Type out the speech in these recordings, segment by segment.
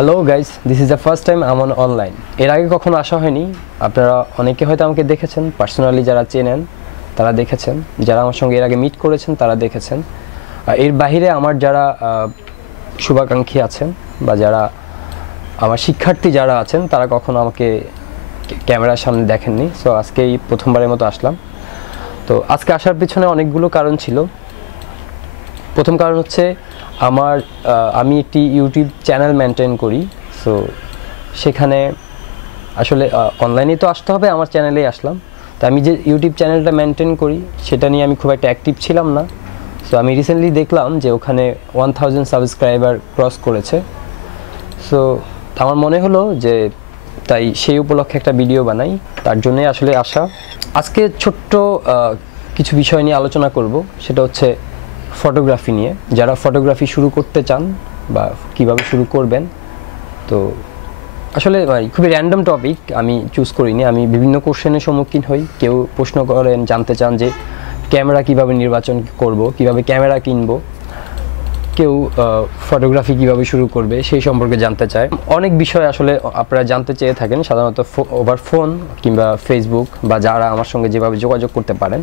Hello guys, this is the first time I'm on online. এর আগে কখনো আসা হয়নি। আপনারা অনেকে হয়তো আমাকে দেখেছেন, পার্সোনালি যারা চেনেন তারা দেখেছেন, যারা আমার সঙ্গে এর আগে মিট করেছেন তারা দেখেছেন। এর বাইরে আমার যারা শুভাকাঙ্ক্ষী আছেন বা যারা আমার শিক্ষার্থী যারা আছেন তারা কখনো আমাকে ক্যামেরার সামনে দেখেননি। সো আজকেই প্রথমবারের মতো আসলাম। তো আজকে আসার পিছনে অনেকগুলো কারণ ছিল। প্রথম কারণ হচ্ছে আমি একটি ইউটিউব চ্যানেল মেনটেন করি। সো সেখানে আসলে অনলাইনে তো আসতে হবে, আমার চ্যানেলেই আসলাম। তো আমি যে ইউটিউব চ্যানেলটা মেনটেন করি সেটা নিয়ে আমি খুব একটা অ্যাক্টিভ ছিলাম না। সো আমি রিসেন্টলি দেখলাম যে ওখানে 1000 সাবস্ক্রাইবার ক্রস করেছে। সো আমার মনে হলো যে তাই সেই উপলক্ষে একটা ভিডিও বানাই, তার জন্যই আসলে আসা। আজকে ছোট্ট কিছু বিষয় নিয়ে আলোচনা করব, সেটা হচ্ছে ফটোগ্রাফি নিয়ে। যারা ফটোগ্রাফি শুরু করতে চান বা কিভাবে শুরু করবেন, তো আসলে খুবই র্যান্ডম টপিক আমি চুজ করিনি। আমি বিভিন্ন কোশ্চেনের সম্মুখীন হই। কেউ প্রশ্ন করেন, জানতে চান যে ক্যামেরা কিভাবে নির্বাচন করব, কিভাবে ক্যামেরা কিনবো, কেউ ফটোগ্রাফি কিভাবে শুরু করবে সেই সম্পর্কে জানতে চায়। অনেক বিষয় আসলে আপনারা জানতে চেয়ে থাকেন, সাধারণত ওভার ফোন কিংবা ফেসবুক বা যারা আমার সঙ্গে যেভাবে যোগাযোগ করতে পারেন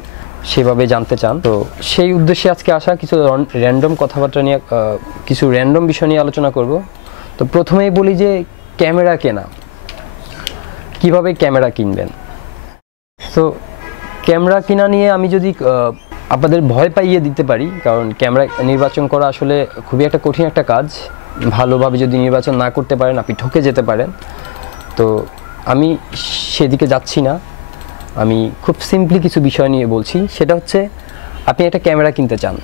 সেভাবে জানতে চান। তো সেই উদ্দেশ্যে আজকে আসা, কিছু র্যান্ডম কথাবার্তা নিয়ে কিছু র্যান্ডম বিষয় নিয়ে আলোচনা করব। তো প্রথমেই বলি যে ক্যামেরা কেনা, কিভাবে ক্যামেরা কিনবেন। তো ক্যামেরা কেনা নিয়ে আমি যদি আপনাদের ভয় পাইয়ে দিতে পারি, কারণ ক্যামেরা নির্বাচন করা আসলে খুবই একটা কঠিন একটা কাজ। ভালোভাবে যদি নির্বাচন না করতে পারেন আপনি ঠকে যেতে পারেন। তো আমি সেদিকে যাচ্ছি না, আমি খুব সিম্পলি কিছু বিষয় নিয়ে বলছি। সেটা হচ্ছে, আপনি একটা ক্যামেরা কিনতে চান,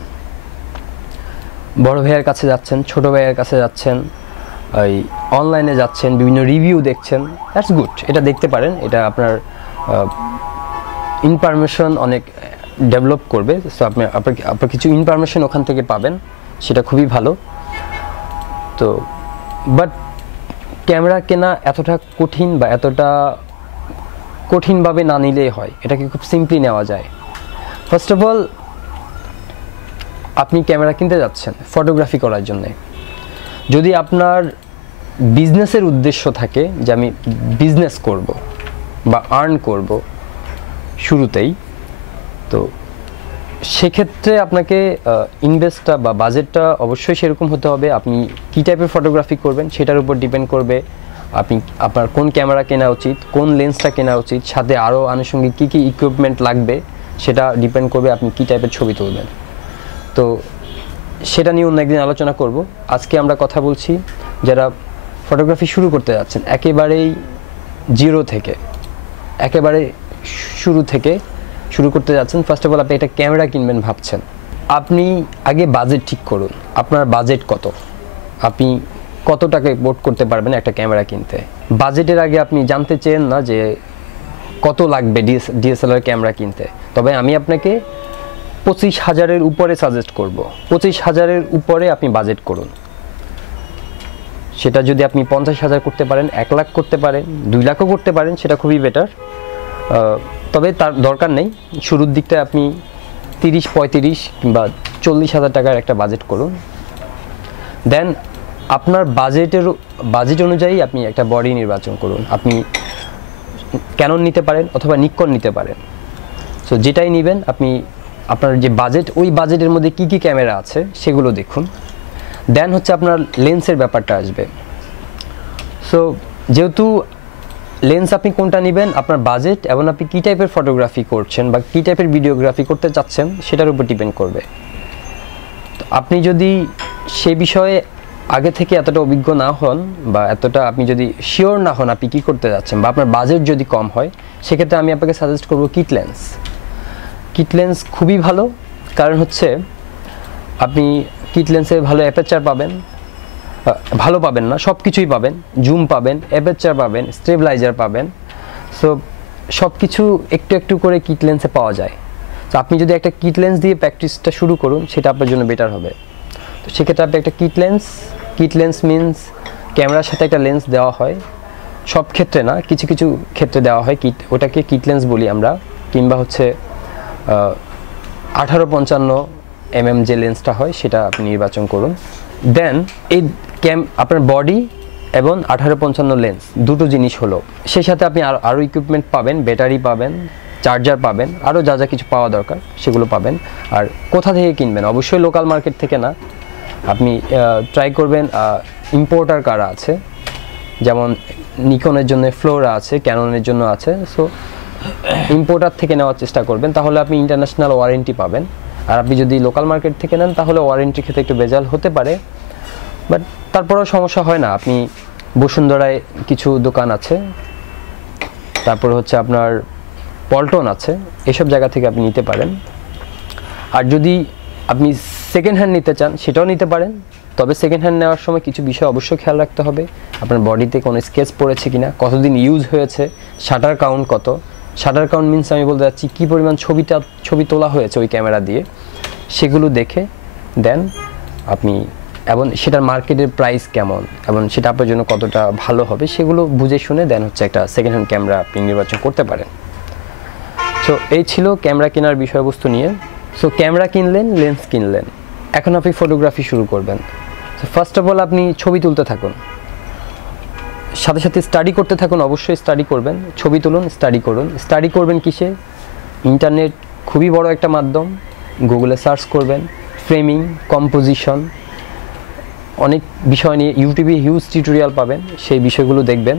বড় ভাইয়ের কাছে যাচ্ছেন, ছোট ভাইয়ের কাছে যাচ্ছেন, ওই অনলাইনে যাচ্ছেন, বিভিন্ন রিভিউ দেখছেন, দ্যাটস গুড, এটা দেখতে পারেন। এটা আপনার ইনফরমেশন অনেক ডেভেলপ করবে। সো আপনার কিছু ইনফরমেশন ওখান থেকে পাবেন, সেটা খুবই ভালো। তো বাট ক্যামেরা কেনা এতটা কঠিন বা এতটা কঠিনভাবে না নিলেই হয়, এটাকে খুব সিম্পলি নেওয়া যায়। ফার্স্ট অফ অল, আপনি ক্যামেরা কিনতে যাচ্ছেন ফটোগ্রাফি করার জন্যে। যদি আপনার বিজনেসের উদ্দেশ্য থাকে যে আমি বিজনেস করব বা আর্ন করব শুরুতেই, তো সেক্ষেত্রে আপনাকে ইনভেস্টটা বা বাজেটটা অবশ্যই সেরকম হতে হবে। আপনি কী টাইপের ফটোগ্রাফি করবেন সেটার উপর ডিপেন্ড করবে আপনার কোন ক্যামেরা কেনা উচিত, কোন লেন্সটা কেনা উচিত, সাথে আরও আনুষঙ্গিক কী কী ইকুইপমেন্ট লাগবে সেটা ডিপেন্ড করবে আপনি কী টাইপের ছবি তুলবেন। তো সেটা নিয়ে অন্য একদিন আলোচনা করব। আজকে আমরা কথা বলছি যারা ফটোগ্রাফি শুরু করতে যাচ্ছেন, একেবারেই জিরো থেকে, একেবারে শুরু করতে যাচ্ছেন। ফার্স্ট অফ অল, আপনি একটা ক্যামেরা কিনবেন ভাবছেন, আপনি আগে বাজেট ঠিক করুন। আপনার বাজেট কত, আপনি কত টাকা এফোর্ড করতে পারবেন একটা ক্যামেরা কিনতে। বাজেটের আগে আপনি জানতে চেন না যে কত লাগবে ডিএসএলআর ক্যামেরা কিনতে। তবে আমি আপনাকে 25,000-এর উপরে সাজেস্ট করব। 25,000-এর উপরে আপনি বাজেট করুন। সেটা যদি আপনি 50,000 করতে পারেন, 1 লাখ করতে পারেন, 2 লাখও করতে পারেন, সেটা খুবই বেটার। তবে তার দরকার নেই। শুরুর দিকটায় আপনি 30, 35 কিংবা 40,000 টাকার একটা বাজেট করুন। দেন আপনার বাজেট অনুযায়ী আপনি একটা বডি নির্বাচন করুন। আপনি ক্যানন নিতে পারেন অথবা নিকন নিতে পারেন। সো যেটাই নেবেন, আপনি আপনার যে বাজেট, ওই বাজেটের মধ্যে কী কী ক্যামেরা আছে সেগুলো দেখুন। দেন হচ্ছে আপনার লেন্সের ব্যাপারটা আসবে। সো যেহেতু লেন্স আপনি কোনটা নেবেন, আপনার বাজেট এবং আপনি কী টাইপের ফটোগ্রাফি করছেন বা কী টাইপের ভিডিওগ্রাফি করতে চাচ্ছেন সেটার উপর ডিপেন্ড করবে। তো আপনি যদি সে বিষয়ে আগে থেকে এতটা অভিজ্ঞ না হন বা এতটা আপনি যদি শিওর না হন আপনি কী করতে যাচ্ছেন, বা আপনার বাজেট যদি কম হয়, সেক্ষেত্রে আমি আপনাকে সাজেস্ট করব কিট লেন্স। কিট লেন্স খুবই ভালো, কারণ হচ্ছে আপনি কিট লেন্সে ভালো অ্যাপারচার পাবেন, ভালো পাবেন না, সব কিছুই পাবেন, জুম পাবেন, অ্যাপারচার পাবেন, স্টেবিলাইজার পাবেন। সো সব কিছু একটু একটু করে কিট লেন্সে পাওয়া যায়। তো আপনি যদি একটা কিট লেন্স দিয়ে প্র্যাকটিসটা শুরু করুন, সেটা আপনার জন্য বেটার হবে। তো সেক্ষেত্রে আপনি একটা কিট লেন্স মিনস ক্যামেরার সাথে একটা লেন্স দেওয়া হয়, সব ক্ষেত্রে না, কিছু কিছু ক্ষেত্রে দেওয়া হয় ওটাকে কিট লেন্স বলি আমরা। কিংবা হচ্ছে 18-55 যে লেন্সটা হয় সেটা আপনি নির্বাচন করুন। দেন এই আপনার বডি এবং 1855 লেন্স, দুটো জিনিস হলো। সেই সাথে আপনি আরও ইকুইপমেন্ট পাবেন, ব্যাটারি পাবেন, চার্জার পাবেন, আরও যা যা কিছু পাওয়া দরকার সেগুলো পাবেন। আর কোথা থেকে কিনবেন? অবশ্যই লোকাল মার্কেট থেকে না, আপনি ট্রাই করবেন ইম্পোর্টার কারা আছে, যেমন নিকনের জন্য ফ্লোরা আছে, ক্যাননের জন্য আছে। সো ইম্পোর্টার থেকে নেওয়ার চেষ্টা করবেন, তাহলে আপনি ইন্টারন্যাশনাল ওয়ারেন্টি পাবেন। আর আপনি যদি লোকাল মার্কেট থেকে নেন তাহলে ওয়ারেন্টির ক্ষেত্রে একটু ভেজাল হতে পারে, বাট তারপরেও সমস্যা হয় না। আপনি বসুন্ধরায় কিছু দোকান আছে, তারপরে হচ্ছে আপনার পল্টন আছে, এসব জায়গা থেকে আপনি নিতে পারেন। আর যদি আপনি সেকেন্ড হ্যান্ড নিতে চান সেটাও নিতে পারেন, তবে সেকেন্ড হ্যান্ড নেওয়ার সময় কিছু বিষয় অবশ্যই খেয়াল রাখতে হবে। আপনার বডিতে কোনো স্কেচ পড়েছে কিনা, কতদিন ইউজ হয়েছে, শাটার কাউন্ট কত। শাটার কাউন্ট মিনস আমি বলতে চাচ্ছি কী পরিমাণ ছবি তোলা হয়েছে ওই ক্যামেরা দিয়ে, সেগুলো দেখে দেন আপনি, এবং সেটার মার্কেটের প্রাইস কেমন এবং সেটা আপনার জন্য কতটা ভালো হবে সেগুলো বুঝে শুনে দেন হচ্ছে একটা সেকেন্ড হ্যান্ড ক্যামেরা আপনি নির্বাচন করতে পারেন। সো এই ছিল ক্যামেরা কেনার বিষয়বস্তু নিয়ে। সো ক্যামেরা কিনলেন, লেন্স কিনলেন, এখন আপনি ফটোগ্রাফি শুরু করবেন। সো ফার্স্ট অফ অল আপনি ছবি তুলতে থাকুন, সাথে সাথে স্টাডি করতে থাকুন। অবশ্যই স্টাডি করবেন, ছবি তুলুন, স্টাডি করুন। স্টাডি করবেন কিসে? ইন্টারনেট খুবই বড় একটা মাধ্যম, গুগলে সার্চ করবেন, ফ্রেমিং, কম্পোজিশন, অনেক বিষয় নিয়ে ইউটিউবে হিউজ টিউটোরিয়াল পাবেন, সেই বিষয়গুলো দেখবেন,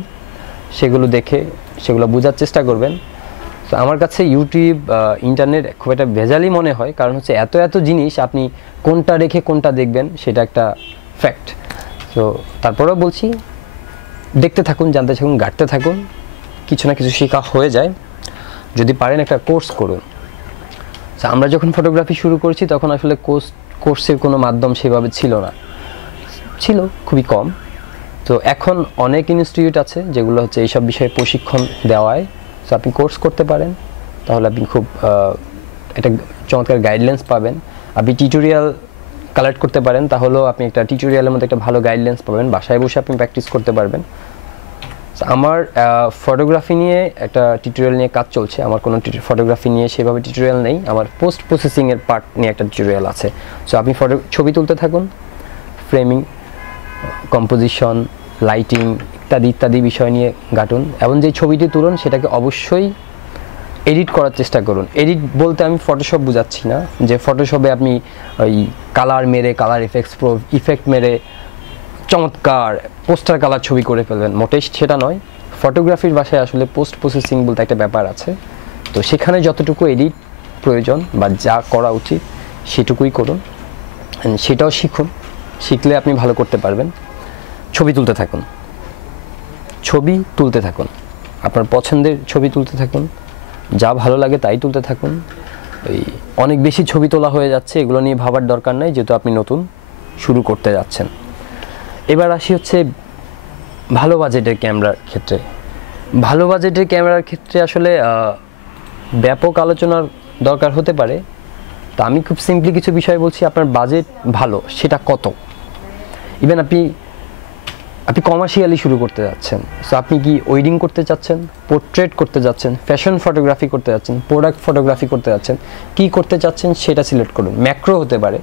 সেগুলো দেখে সেগুলো বোঝার চেষ্টা করবেন। তো আমার কাছে ইউটিউব, ইন্টারনেট খুব একটা ভেজালই মনে হয়, কারণ হচ্ছে এত এত জিনিস, আপনি কোনটা রেখে কোনটা দেখবেন সেটা একটা ফ্যাক্ট। তো তারপরেও বলছি, দেখতে থাকুন, জানতে থাকুন, ঘাঁটতে থাকুন, কিছু না কিছু শেখা হয়ে যায়। যদি পারেন একটা কোর্স করুন। আমরা যখন ফটোগ্রাফি শুরু করেছি তখন আসলে কোর্সের কোনো মাধ্যম সেভাবে ছিল না, ছিল খুবই কম। তো এখন অনেক ইনস্টিটিউট আছে যেগুলো হচ্ছে এইসব বিষয়ে প্রশিক্ষণ দেওয়ায়। সো আপনি কোর্স করতে পারেন, তাহলে আপনি খুব একটা চমৎকার গাইডলাইন্স পাবেন। আপনি টিউটোরিয়াল কালেক্ট করতে পারেন, তাহলেও আপনি একটা টিউটোরিয়ালের মধ্যে একটা ভালো গাইডলাইন্স পাবেন, বাসায় বসে আপনি প্র্যাকটিস করতে পারবেন। আমার ফটোগ্রাফি নিয়ে একটা টিউটোরিয়াল নিয়ে কাজ চলছে, আমার কোনো ফটোগ্রাফি নিয়ে সেভাবে টিউটোরিয়াল নেই, আমার পোস্ট প্রসেসিংয়ের পার্ট নিয়ে একটা টিউটোরিয়াল আছে। সো আপনি ছবি তুলতে থাকুন, ফ্রেমিং, কম্পোজিশন, লাইটিং ইত্যাদি ইত্যাদি বিষয় নিয়ে ঘাটুন, এবং যে ছবিটি তুলুন সেটাকে অবশ্যই এডিট করার চেষ্টা করুন। এডিট বলতে আমি ফটোশপ বোঝাচ্ছি না, যে ফটোশপে আপনি ওই কালার মেরে, কালার ইফেক্ট মেরে চমৎকার পোস্টার কালার ছবি করে ফেলবেন, মোটেই সেটা নয়। ফটোগ্রাফির ভাষায় আসলে পোস্ট প্রসেসিং বলতে একটা ব্যাপার আছে। তো সেখানে যতটুকু এডিট প্রয়োজন বা যা করা উচিত সেটুকুই করুন, সেটাও শিখুন, শিখলে আপনি ভালো করতে পারবেন। ছবি তুলতে থাকুন, ছবি তুলতে থাকুন, আপনার পছন্দের ছবি তুলতে থাকুন, যা ভালো লাগে তাই তুলতে থাকুন। ওই অনেক বেশি ছবি তোলা হয়ে যাচ্ছে এগুলো নিয়ে ভাবার দরকার নাই, যেহেতু আপনি নতুন শুরু করতে যাচ্ছেন। এবার আসি হচ্ছে ভালো বাজেটের ক্যামেরার ক্ষেত্রে। ভালো বাজেটের ক্যামেরার ক্ষেত্রে আসলে ব্যাপক আলোচনার দরকার হতে পারে। তো আমি খুব সিম্পলি কিছু বিষয় বলছি। আপনার বাজেট ভালো সেটা কত? ইভেন আপনি কমার্শিয়ালি শুরু করতে যাচ্ছেন, সো আপনি কি ওয়েডিং করতে চাচ্ছেন, পোর্ট্রেট করতে যাচ্ছেন, ফ্যাশন ফটোগ্রাফি করতে যাচ্ছেন, প্রোডাক্ট ফটোগ্রাফি করতে যাচ্ছেন, কি করতে চাচ্ছেন সেটা সিলেক্ট করুন। ম্যাক্রো হতে পারে,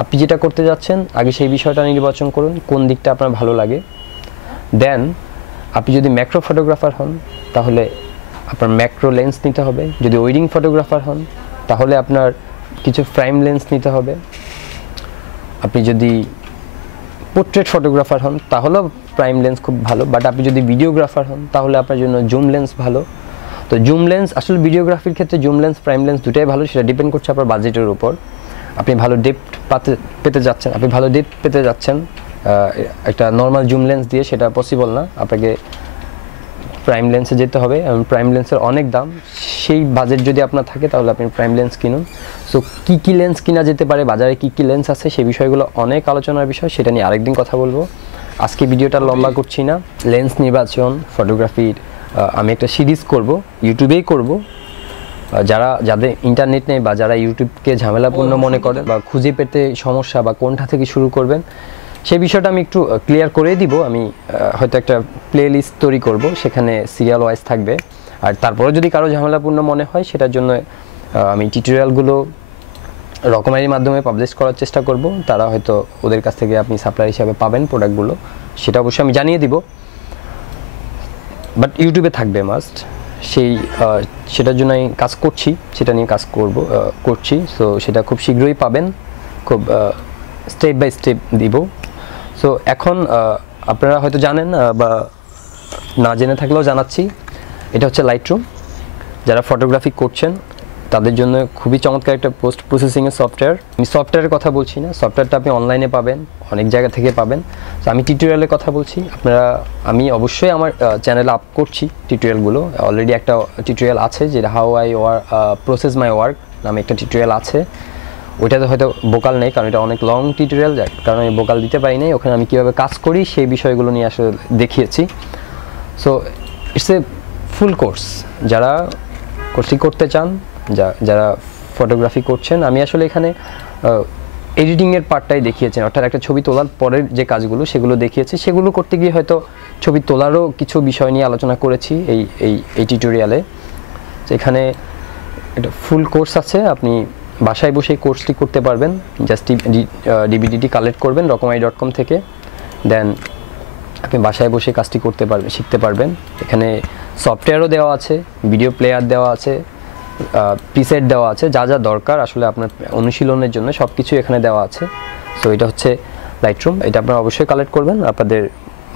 আপনি যেটা করতে যাচ্ছেন আগে সেই বিষয়টা নির্বাচন করুন, কোন দিকটা আপনার ভালো লাগে। দেন আপনি যদি ম্যাক্রো ফটোগ্রাফার হন তাহলে আপনার ম্যাক্রো লেন্স নিতে হবে, যদি ওয়েডিং ফটোগ্রাফার হন তাহলে আপনার কিছু প্রাইম লেন্স নিতে হবে, আপনি যদি পোর্ট্রেট ফটোগ্রাফার হন তাহলেও প্রাইম লেন্স খুব ভালো, বাট আপনি যদি ভিডিওগ্রাফার হন তাহলে আপনার জন্য জুম লেন্স ভালো। তো জুম লেন্স আসলে ভিডিওগ্রাফির ক্ষেত্রে জুম লেন্স, প্রাইম লেন্স দুটাই ভালো, সেটা ডিপেন্ড করছে আপনার বাজেটের উপর। আপনি ভালো ডেপথ পেতে যাচ্ছেন, একটা নর্মাল জুম লেন্স দিয়ে সেটা পসিবল না, আপনাকে প্রাইম লেন্সে যেতে হবে, এবং প্রাইম লেন্সের অনেক দাম। সেই বাজেট যদি আপনার থাকে তাহলে আপনি প্রাইম লেন্স কিনুন। সো কী লেন্স কিনা যেতে পারে, বাজারে কী লেন্স আছে সেই বিষয়গুলো অনেক আলোচনার বিষয়, সেটা নিয়ে আরেকদিন কথা বলবো। আজকে ভিডিওটা লম্বা করছি না। লেন্স নির্বাচন, ফটোগ্রাফির আমি একটা সিরিজ করব, ইউটিউবেই করব। যাদের ইন্টারনেট নেই বা যারা ইউটিউবকে ঝামেলাপূর্ণ মনে করেন বা খুঁজে পেতে সমস্যা বা কোনটা থেকে শুরু করবেন সেই বিষয়টা আমি একটু ক্লিয়ার করে দিব। আমি হয়তো একটা প্লে লিস্ট তৈরি করব, সেখানে সিরিয়াল ওয়াইজ থাকবে। আর তারপরে যদি কারো ঝামেলাপূর্ণ মনে হয় সেটার জন্য আমি টিউটোরিয়ালগুলো রকমারির মাধ্যমে পাবলিশ করার চেষ্টা করব, তারা হয়তো ওদের কাছ থেকে আপনি সাপ্লায়ার হিসাবে পাবেন প্রোডাক্টগুলো, সেটা অবশ্যই আমি জানিয়ে দিব। বাট ইউটিউবে থাকবে মাস্ট, সেটার জন্য আমি কাজ করছি, সেটা নিয়ে কাজ করছি। সো সেটা খুব শীঘ্রই পাবেন, খুব স্টেপ বাই স্টেপ দিব। সো এখন আপনারা হয়তো জানেন বা না জেনে থাকলেও জানাচ্ছি, এটা হচ্ছে লাইটরুম। যারা ফটোগ্রাফি করছেন তাদের জন্য খুবই চমৎকার একটা পোস্ট প্রসেসিংয়ের সফটওয়্যার। আমি সফটওয়্যারের কথা বলছি না, সফটওয়্যারটা আপনি অনলাইনে পাবেন, অনেক জায়গা থেকে পাবেন। তো আমি টিউটোরিয়ালের কথা বলছি। আমি অবশ্যই আমার চ্যানেলে আপ করছি টিউটোরিয়ালগুলো। অলরেডি একটা টিউটোরিয়াল আছে, যেটা how I process my work নামে একটা টিউটোরিয়াল আছে। ওইটাতে হয়তো ভোকাল নেই, কারণ এটা অনেক লং টিউটোরিয়াল, যার কারণে আমি ভোকাল দিতে পারি নাই। ওখানে আমি কীভাবে কাজ করি সেই বিষয়গুলো নিয়ে আসলে দেখিয়েছি। So it's a full course. যারা কোর্সটি করতে চান, যারা ফটোগ্রাফি করছেন, আমি আসলে এখানে এডিটিংয়ের পার্টটাই দেখিয়েছি, অর্থাৎ একটা ছবি তোলার পরের যে কাজগুলো সেগুলো দেখিয়েছি। সেগুলো করতে গিয়ে হয়তো ছবি তোলারও কিছু বিষয় নিয়ে আলোচনা করেছি এই টিউটোরিয়ালে। এখানে একটা ফুল কোর্স আছে, আপনি বাসায় বসে কোর্সটি করতে পারবেন। জাস্ট ডিভিডিটি কালেক্ট করবেন রকমারি.com থেকে, দেন আপনি বাসায় বসে কাজটি করতে পারবেন, শিখতে পারবেন। এখানে সফটওয়্যারও দেওয়া আছে, ভিডিও প্লেয়ার দেওয়া আছে, প্রিসেট দেওয়া আছে, যা যা দরকার আসলে আপনার অনুশীলনের জন্য সব কিছু এখানে দেওয়া আছে। সো এটা হচ্ছে লাইটরুম, এটা আপনারা অবশ্যই কালেক্ট করবেন আপনাদের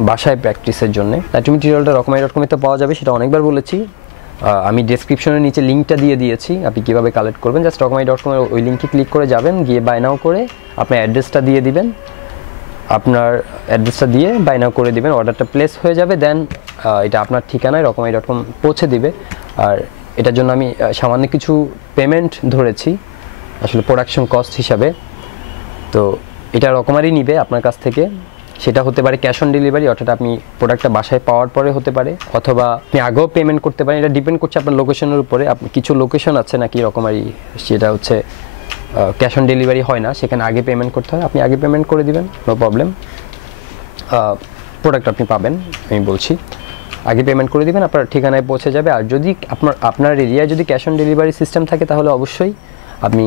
বাসায় প্র্যাকটিসের জন্য। লাইটরুম টিউটোরিয়ালটা রকমারি.com-এ পাওয়া যাবে, সেটা অনেকবার বলেছি। আমি ডেসক্রিপশনের নিচে লিঙ্কটা দিয়ে দিয়েছি, আপনি কীভাবে কালেক্ট করবেন। জাস্ট রকমারি.com-এর ওই লিঙ্কে ক্লিক করে যাবেন, গিয়ে বাই নাও করে আপনার অ্যাড্রেসটা দিয়ে দিবেন, আপনার অ্যাড্রেসটা দিয়ে বাই নাও করে দিবেন, অর্ডারটা প্লেস হয়ে যাবে। দেন এটা আপনার ঠিকানায় রকমারি.com পৌঁছে দিবে। আর এটার জন্য আমি সামান্য কিছু পেমেন্ট ধরেছি আসলে প্রোডাকশন কস্ট হিসাবে। তো এটা রকমারি নিবে আপনার কাছ থেকে, সেটা হতে পারে ক্যাশ অন ডেলিভারি, অর্থাৎ আপনি প্রোডাক্টটা বাসায় পাওয়ার পরে হতে পারে, অথবা আপনি আগেও পেমেন্ট করতে পারেন। এটা ডিপেন্ড করছে আপনার লোকেশনের উপরে। আপনি কিছু লোকেশন আছে নাকি রকমারি, সেটা হচ্ছে ক্যাশ অন ডেলিভারি হয় না, সেখানে আগে পেমেন্ট করতে হয়। আপনি আগে পেমেন্ট করে দিবেন, নো প্রবলেম, প্রোডাক্ট আপনি পাবেন। আমি বলছি আগে পেমেন্ট করে দিবেন, আপনার ঠিকানায় পৌঁছে যাবে। আর যদি আপনার এরিয়ায় যদি ক্যাশ অন ডেলিভারি সিস্টেম থাকে, তাহলে অবশ্যই আপনি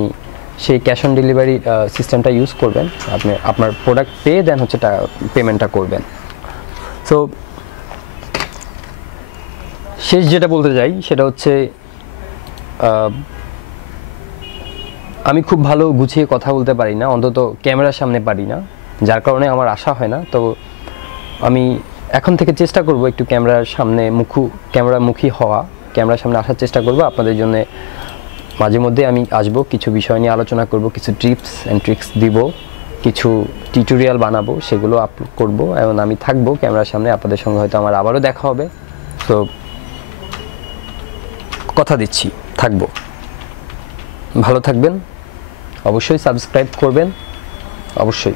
সেই ক্যাশ অন ডেলিভারি সিস্টেমটা ইউজ করবেন। আপনি আপনার প্রোডাক্ট পেয়ে দেন হচ্ছে পেমেন্টটা করবেন। সো শেষ যেটা বলতে চাই সেটা হচ্ছে, আমি খুব ভালো গুছিয়ে কথা বলতে পারি না, অন্তত ক্যামেরার সামনে পারি না, যার কারণে আমার আশা হয় না। তো আমি এখন থেকে চেষ্টা করব একটু ক্যামেরামুখী হওয়া, ক্যামেরার সামনে আসার চেষ্টা করব। আপনাদের জন্য মাঝে মধ্যে আমি আসব, কিছু বিষয় নিয়ে আলোচনা করব, কিছু টিপস অ্যান্ড ট্রিক্স দিব, কিছু টিউটোরিয়াল বানাবো, সেগুলো আপলোড করব। এবং আমি থাকবো ক্যামেরার সামনে, আপনাদের সঙ্গে হয়তো আমার আবারও দেখা হবে। তো কথা দিচ্ছি থাকবো। ভালো থাকবেন, অবশ্যই সাবস্ক্রাইব করবেন, অবশ্যই।